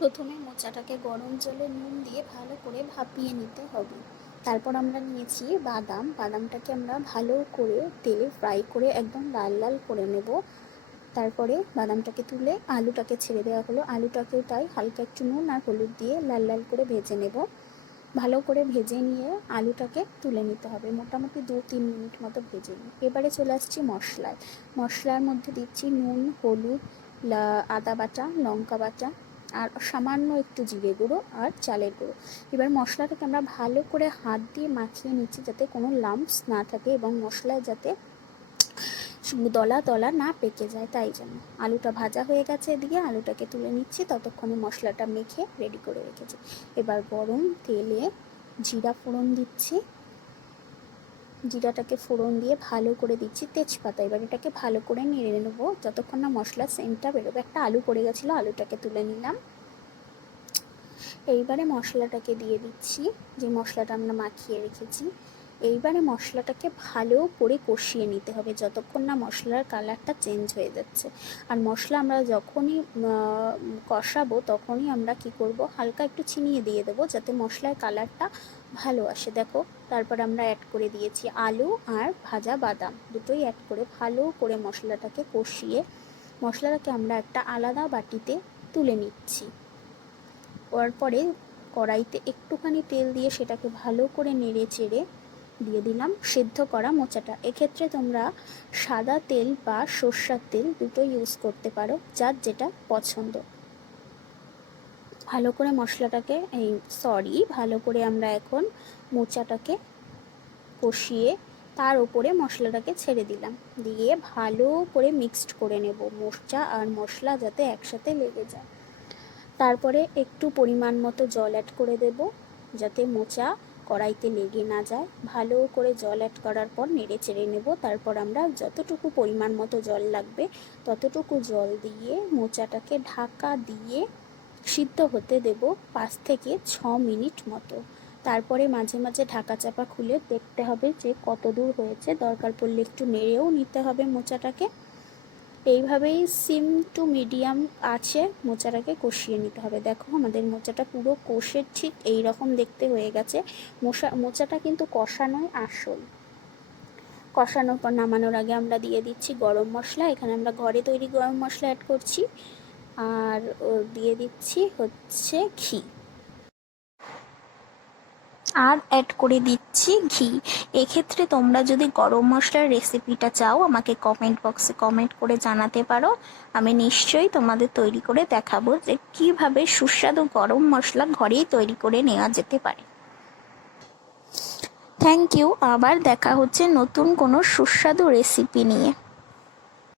প্রথমে মোচাটাকে গরম জলে নুন দিয়ে ভালো করে ভাপিয়ে নিতে হবে। তারপর আমরা নিয়েছি বাদামটাকে আমরা ভালো করে তেলে ফ্রাই করে একদম লাল লাল করে নেব। তারপরে বাদামটাকে তুলে আলুটাকে ছেড়ে দেওয়া হলো, আলুটাকেও তাই হালকা একটু নুন আর হলুদ দিয়ে লাল লাল করে ভেজে নেব। ভালো করে ভেজে নিয়ে আলুটাকে তুলে নিতে হবে, মোটামুটি 2-3 মিনিট মতো ভেজে নিই। এবারে চলে আসছি মশলার মধ্যে দিচ্ছি নুন, হলুদ, আদা বাটা, লঙ্কা বাটা আর সামান্য একটু জিরে গুঁড়ো আর চালের গুঁড়ো। এবার মশলাটাকে আমরা ভালো করে হাত দিয়ে মাখিয়ে নিচ্ছি যাতে কোনো লাম্পস না থাকে এবং মশলায় যাতে দলা না পেকে যায়, তাই জন্য। আলুটা ভাজা হয়ে গেছে, এদিকে আলুটাকে তুলে নিচ্ছি, ততক্ষণে মশলাটা মেখে রেডি করে রেখেছি। এবার গরম তেলে জিরা ফোড়ন দিচ্ছি, জিরাটাকে ফোড়ন দিয়ে ভালো করে দিচ্ছি তেজপাতা। এবার এটাকে ভালো করে নেড়ে নেবো যতক্ষণ না মশলার সেন্টটা বেরোবে। একটা আলু পড়ে গেছিলো, আলুটাকে তুলে নিলাম। এইবারে মশলাটাকে দিয়ে দিচ্ছি, যে মশলাটা আমরা মাখিয়ে রেখেছি। এইবারে মশলাটাকে ভালো করে কষিয়ে নিতে হবে যতক্ষণ না মশলার কালারটা চেঞ্জ হয়ে যাচ্ছে। আর মশলা আমরা যখনই কষাবো তখনই আমরা কি করব, হালকা একটু চিনিয়ে দিয়ে দেবো যাতে মশলার কালারটা ভালো আসে। দেখো, তারপর আমরা অ্যাড করে দিয়েছি আলু আর ভাজা বাদাম, দুটোই অ্যাড করে ভালো করে মশলাটাকে কষিয়ে মশলাটাকে আমরা একটা আলাদা বাটিতে তুলে নিচ্ছি। তারপরে কড়াইতে একটুখানি তেল দিয়ে সেটাকে ভালো করে নেড়ে চেড়ে দিয়ে দিলাম সেদ্ধ করা মোচাটা। এক্ষেত্রে তোমরা সাদা তেল বা সর্ষের তেল দুটো ইউজ করতে পারো, যার যেটা পছন্দ। ভালো করে মশলাটাকে ভালো করে আমরা এখন মোচাটাকে কষিয়ে তার উপরে মশলাটাকে ছেড়ে দিলাম, দিয়ে ভালো করে মিক্সড করে নেব, মোচা আর মশলা যাতে একসাথে লেগে যায়। তারপরে একটু পরিমাণ মতো জল অ্যাড করে দেব যাতে মোচা কড়াইতে লেগে না যায়। ভালো করে জল অ্যাড করার পর নেড়ে চেড়ে নেব। তারপর আমরা যতটুকু পরিমাণ মতো জল লাগবে ততটুকু জল দিয়ে মোচাটাকে ঢাকা দিয়ে সিদ্ধ হতে দেব 5 থেকে 6 মিনিট মতো। তারপরে মাঝে মাঝে ঢাকা চাপা খুলে দেখতে হবে যে কত দূর হয়েছে, দরকার পড়লে একটু নেড়েও নিতে হবে মোচাটাকে। এইভাবেই সিম টু মিডিয়াম আছে মোচাটাকে কষিয়ে নিতে হবে। দেখো আমাদের মোচাটা পুরো কষে ঠিক এই রকম দেখতে হয়ে গেছে। মোচাটা কিন্তু কষানোই আসল। কষানোর পর নামানোর আগে আমরা দিয়ে দিচ্ছি গরম মশলা। এখানে আমরা ঘরে তৈরি গরম মশলা অ্যাড করছি, আর দিয়ে দিচ্ছি হচ্ছে ঘি, আর অ্যাড করে দিচ্ছি ঘি। এক্ষেত্রে তোমরা যদি গরম মশলার রেসিপিটা চাও আমাকে কমেন্ট বক্সে কমেন্ট করে জানাতে পারো, আমি নিশ্চয়ই তোমাদের তৈরি করে দেখাবো যে কিভাবে সুস্বাদু গরম মশলা ঘরেই তৈরি করে নেওয়া যেতে পারে। থ্যাংক ইউ, আবার দেখা হচ্ছে নতুন কোনো সুস্বাদু রেসিপি নিয়ে।